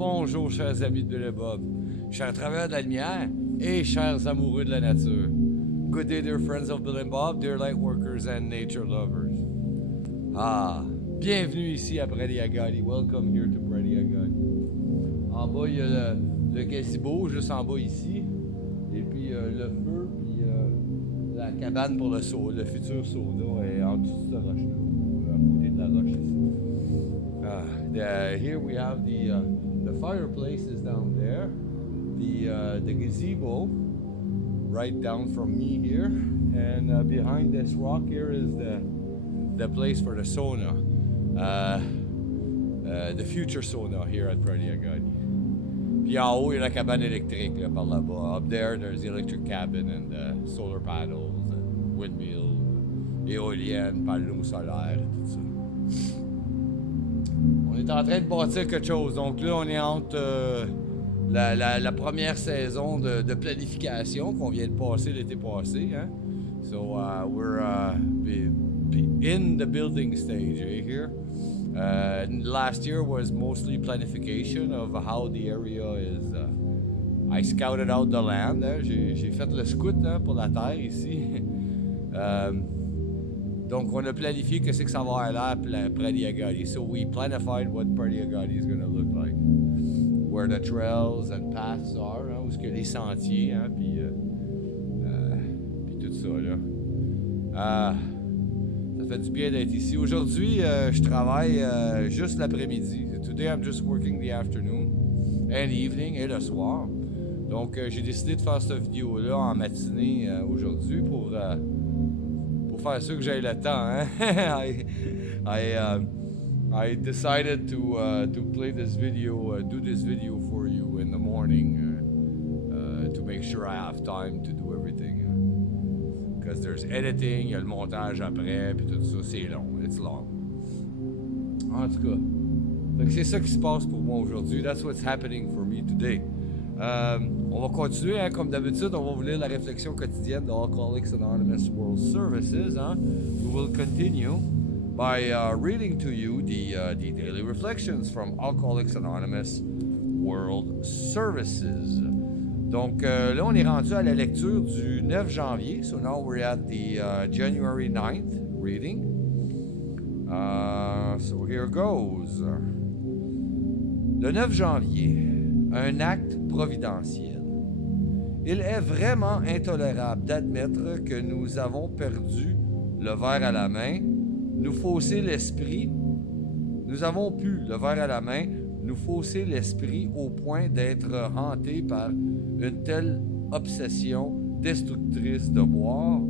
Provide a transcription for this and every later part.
Bonjour, chers amis de Bill et Bob, chers travailleurs de la lumière et chers amoureux de la nature. Good day, dear friends of Bill and Bob, dear light workers and nature lovers. Bienvenue ici à Prairie Agadi. Welcome here to Prairie Agadi. En bas, il y a le gazebo, juste en bas ici. Et puis le feu, puis la cabane pour le futur sauna est en dessous de cette roche-là, à côté de la roche ici. Here we have the fireplace is down there. The gazebo right down from me here. And behind this rock here is the place for the sauna. The future sauna here at Prairie Agadi. Puis en haut, il y a la cabane électrique là, par là-bas. Up there, there's the electric cabin and solar panels, and windmill, éoliennes, panneaux solaires, et tout ça. On est en train de bâtir quelque chose. Donc là, on est entre la première saison de planification qu'on vient de passer l'été passé. Hein? So we're in the building stage here. Last year was mostly planification of how the area is. I scouted out the land. Hein? J'ai fait le scout hein, pour la terre ici. Donc, on a planifié que c'est que ça va avoir l'air Prairie Agadi. So we planified what Prairie Agadi is going to look like. Where the trails and paths are, hein, où est-ce que les sentiers, hein, puis tout ça, là. Ça fait du bien d'être ici. Aujourd'hui, je travaille juste l'après-midi. Today, I'm just working the afternoon and evening et le soir. Donc, j'ai décidé de faire cette vidéo-là en matinée aujourd'hui pour faire sûr que j'aille le temps. Hein? I decided to play this video, do this video for you in the morning to make sure I have time to do everything. Because there's editing, il y a le montage après, puis tout ça, c'est long. It's long. En tout cas, donc c'est ça qui se passe pour moi aujourd'hui. That's what's happening for me today. On va continuer, hein, comme d'habitude, on va vous lire la réflexion quotidienne de Alcoholics Anonymous World Services. Hein. We will continue by reading to you the daily reflections from Alcoholics Anonymous World Services. Donc là, on est rendu à la lecture du 9 janvier. So now we're at the January 9th reading. So here goes. Le 9 janvier, un acte providentiel. Il est vraiment intolérable d'admettre que nous avons perdu le verre à la main, nous fausser l'esprit. Nous avons pu, le verre à la main, nous fausser l'esprit au point d'être hantés par une telle obsession destructrice de boire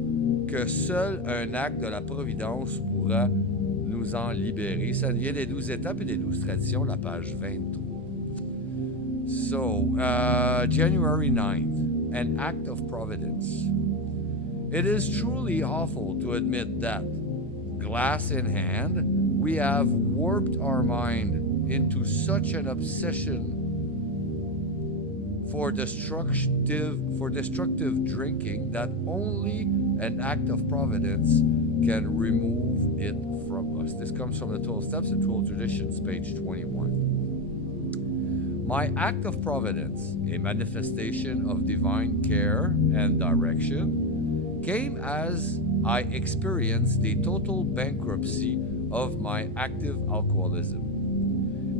que seul un acte de la Providence pourra nous en libérer. Ça vient des 12 étapes et des 12 traditions, la page 23. So, January 9th, an act of providence. It is truly awful to admit that, glass in hand, we have warped our mind into such an obsession for destructive drinking that only an act of providence can remove it from us. This comes from the 12 Steps and 12 Traditions, page 21. My act of providence, a manifestation of divine care and direction, came as I experienced the total bankruptcy of my active alcoholism.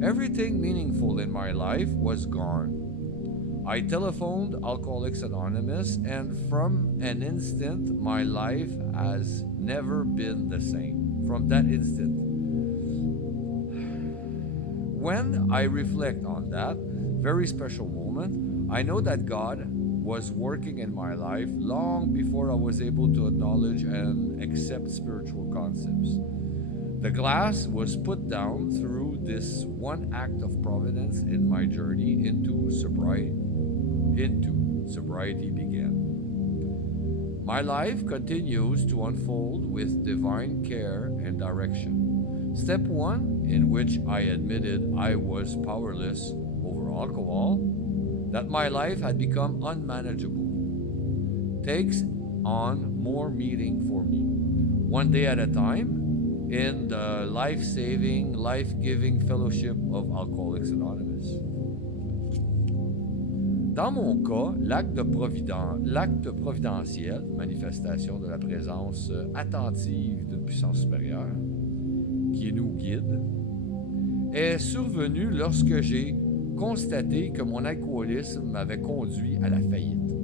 Everything meaningful in my life was gone. I telephoned Alcoholics Anonymous, and from an instant, my life has never been the same. From that instant. When I reflect on that very special moment, I know that God was working in my life long before I was able to acknowledge and accept spiritual concepts. The glass was put down through this one act of providence in my journey into sobriety. Sobriety began. My life continues to unfold with divine care and direction. Step 1, in which I admitted I was powerless over alcohol, that my life had become unmanageable, takes on more meaning for me. One day at a time, in the life-saving, life-giving fellowship of Alcoholics Anonymous. Dans mon cas, l'acte providentiel, manifestation de la présence attentive d'une puissance supérieure, qui nous guide, est survenu lorsque j'ai constaté que mon alcoolisme m'avait conduit à la faillite.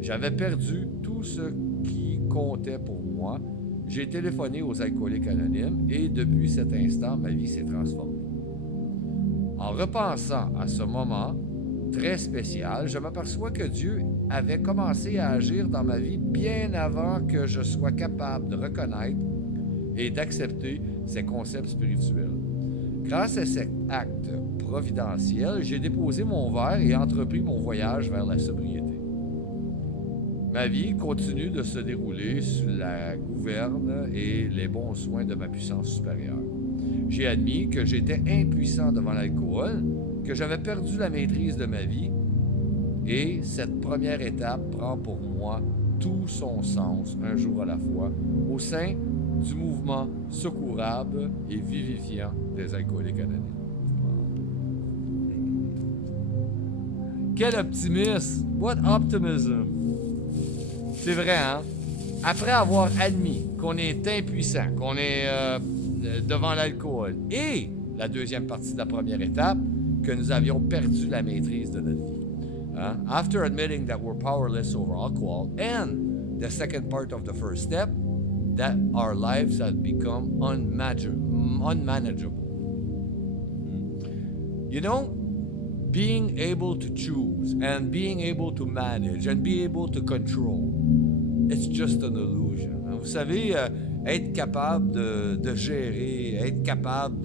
J'avais perdu tout ce qui comptait pour moi. J'ai téléphoné aux alcooliques anonymes et depuis cet instant, ma vie s'est transformée. En repensant à ce moment très spécial, je m'aperçois que Dieu avait commencé à agir dans ma vie bien avant que je sois capable de reconnaître et d'accepter ces concepts spirituels. Grâce à cet acte providentiel, j'ai déposé mon verre et entrepris mon voyage vers la sobriété. Ma vie continue de se dérouler sous la gouverne et les bons soins de ma puissance supérieure. J'ai admis que j'étais impuissant devant l'alcool, que j'avais perdu la maîtrise de ma vie, et cette première étape prend pour moi tout son sens, un jour à la fois, au sein du mouvement secourable et vivifiant des alcooliques anonymes. Quel optimisme! What optimism! C'est vrai, hein? Après avoir admis qu'on est impuissant, qu'on est devant l'alcool, et la deuxième partie de la première étape, que nous avions perdu la maîtrise de notre vie. Hein? After admitting that we're powerless over alcohol, and the second part of the first step, that our lives have become unmanageable. You know, being able to choose and being able to manage and be able to control, it's just an illusion. Vous savez, être capable de gérer, être capable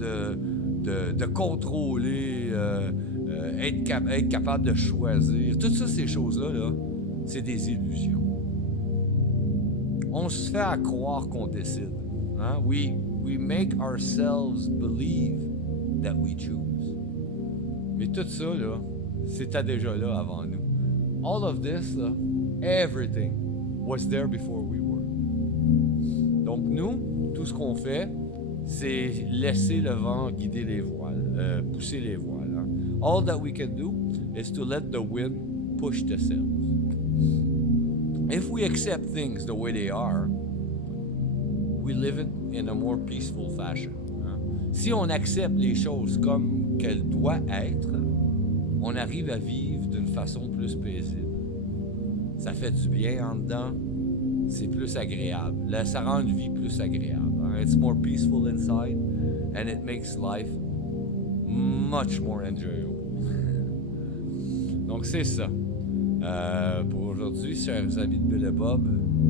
de contrôler, être capable de choisir, toutes ça, ces choses-là, là, c'est des illusions. On se fait à croire qu'on décide. Hein? We make ourselves believe that we choose. Mais tout ça, là, c'était déjà là avant nous. All of this, là, everything was there before we were. Donc nous, tout ce qu'on fait, c'est laisser le vent guider les voiles, pousser les voiles. Hein? All that we can do is to let the wind push the sails. If we accept things the way they are, we live it in a more peaceful fashion. Hein? Si on accepte les choses comme qu'elles doivent être, on arrive à vivre d'une façon plus paisible. Ça fait du bien en dedans, c'est plus agréable. Là, ça rend une vie plus agréable. Hein? It's more peaceful inside, and it makes life much more enjoyable. Donc c'est ça. Pour aujourd'hui, chers amis de Bill et Bob,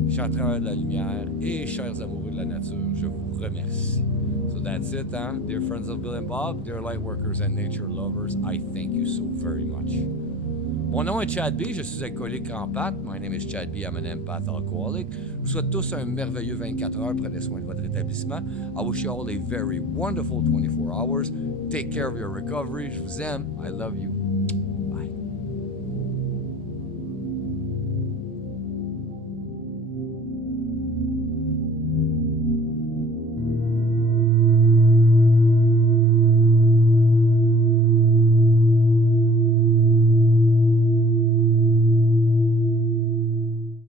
chers travailleurs de la lumière et chers amoureux de la nature, je vous remercie. So that's it, hein? Dear friends of Bill and Bob, dear light workers and nature lovers, I thank you so very much. Mon nom est Chad B, je suis alcoolique en pâte. My name is Chad B, I'm an empath alcoholic. Je vous souhaite tous un merveilleux 24 heures. Prenez soin de votre établissement. I wish you all a very wonderful 24 hours. Take care of your recovery. Je vous aime. I love you.